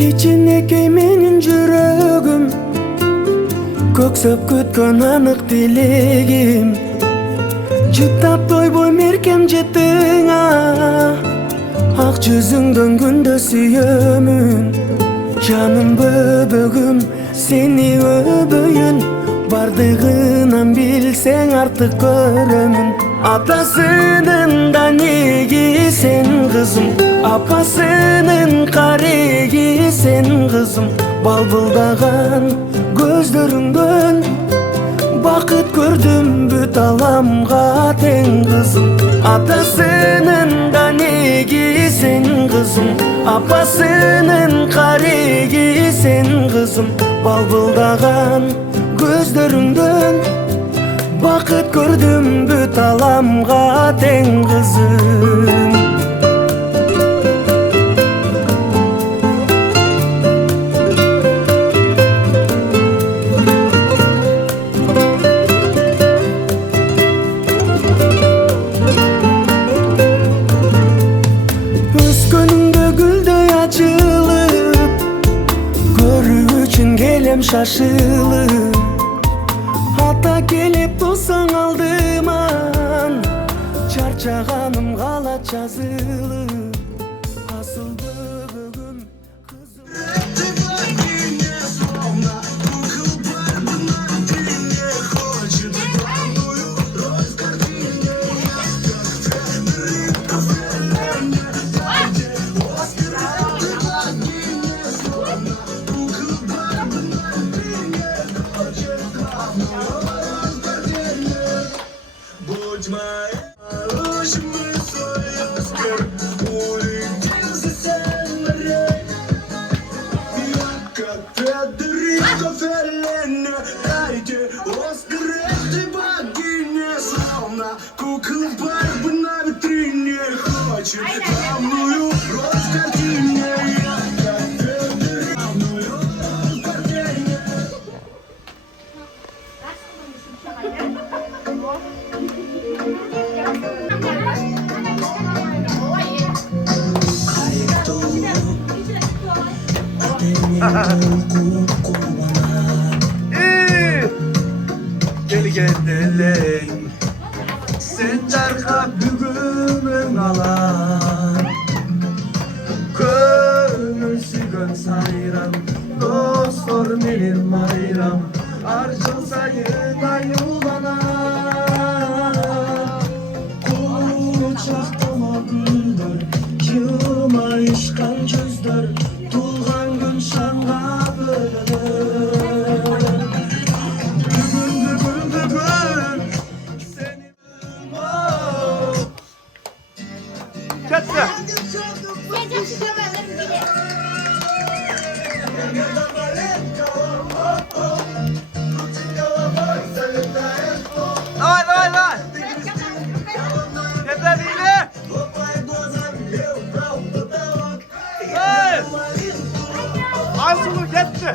Kichinekey menin жүрөгүm, көксөп күткөн анык тилегим. Жыттап тойбой меркем жеттиңа, ак жүзүңдөн күндө сүйөмүн. Жаным бөбөгүм, сени өбөйүн, бардыгынан билсең артык көрөмүн. Атасынын данеги сен кызым, апасынын кареги сен кызым. Балбылдаган көздөрүңдөн бакыт көрдүм, бүт аламга тең кызым. Атасынын данеги сен кызым, апасынын кареги сен кызым. Балбылдаган көздөрүңдөн бакыт көрдүм, бүт аламга тең кызым. Өскөнүңдө гүлдөй ачылып, көрүү үчүн келем шашылып. Ата келип тосаң алдыман, чарчаганым калат жазылып. Асыл бөбөгүм кызым. Кукла Барби на витрине хочет главную роль в картине. Gelgeleleyin sen çarka bügümün alan, köngül sügön sayram, dostlar menin mayram, arşın sayıda yulanan. Kucaktıma güldür, yılmayışkan yüzdür, tulgan gün şanğa bölünür. Çatla. Давай, давай, давай. Çatla değil. Hey. Asulu gitti.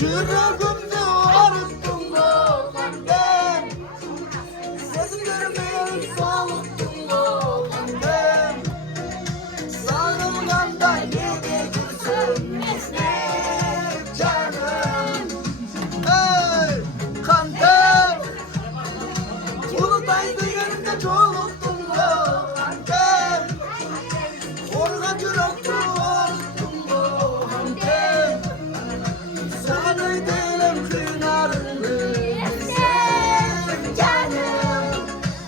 Yüreğimde arıttın o benden. Sezgilerimi sağlıktın o benden. Sarılganda yedi gülsün esnek canım. Hey kandım, bulutaydı yerinde çoluktun o kandım. Orga yürekli oldun o kandım. Sana değilim kınarını esnek canım.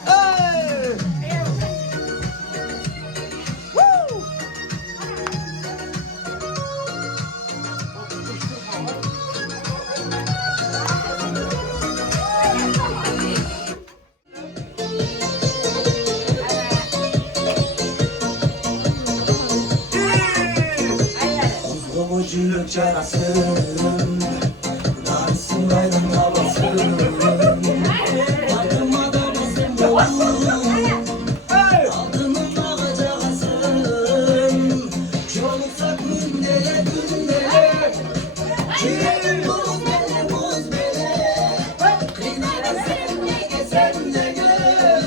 Hey. Woo! Kuzgumucuyuk carasın, Narsın aydın havasın. Adım adamısın yolun, Adımın ağacağısın. Çoluksak gündele gündele, Kirin buz bele buz bele. Kıynadı sen de gel sen de gel,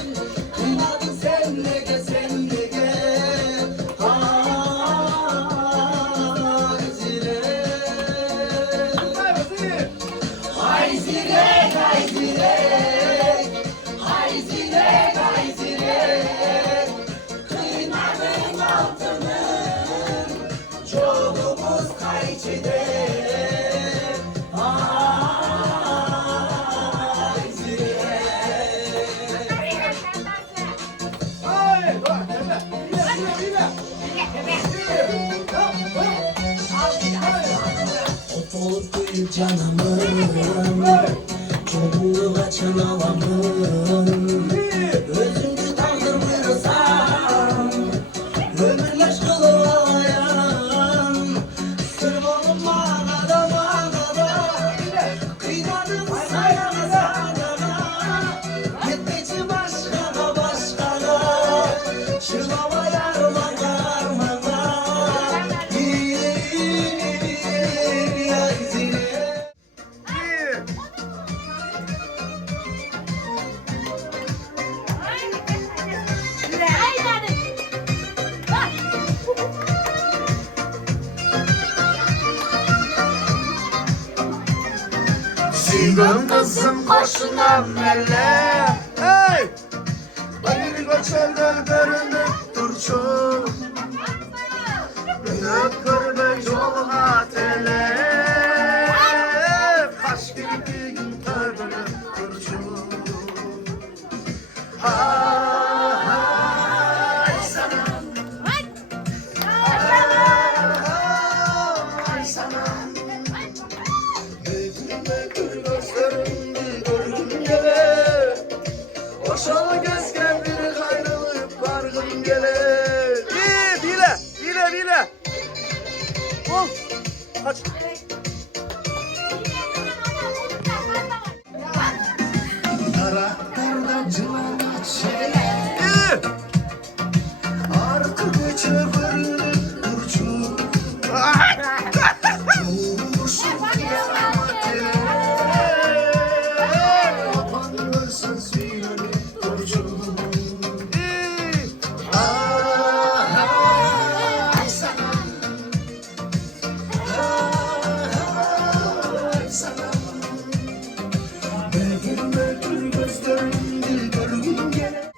Kıynadı sen de gel sen de gel. Hay zirek, hay zirek, hay zirek, hay zirek. Kıymadın altının, çoluğumuz kayçide. Hay zirek. Hayır. Bak. Otolup büyük canımın, çoluğu açan alamın. Özümdü kandırmıyorsam, ömür meşgulu ağlayan. Sır olma ağada ağada, kıymadın sayana sayana. Gitmeci başkana başkana, çırlama yarmana yarmana. Sigam kızım başına mele. Hey! Beni göçelde görünüp durçu. Dönüp görmek yoluna tele. Kaç gibi gün tövbünüp durçu. Hay sana. Hay sana. Gözümde gül gözlerimde görgüm gele. Boşalı gezgen biri ayrılıp vargın gele. Bile. Ol. Kaç. Karakterden cılana çek. Artık içe fırınıp durçu. Uğursuz kapanırsın suylanıp durçu. Ay sana. Ay sana. Begüm gözlerimde görgün gele.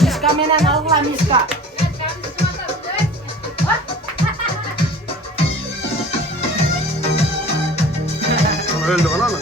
Miska menen Allah miska. Öldü bana mı?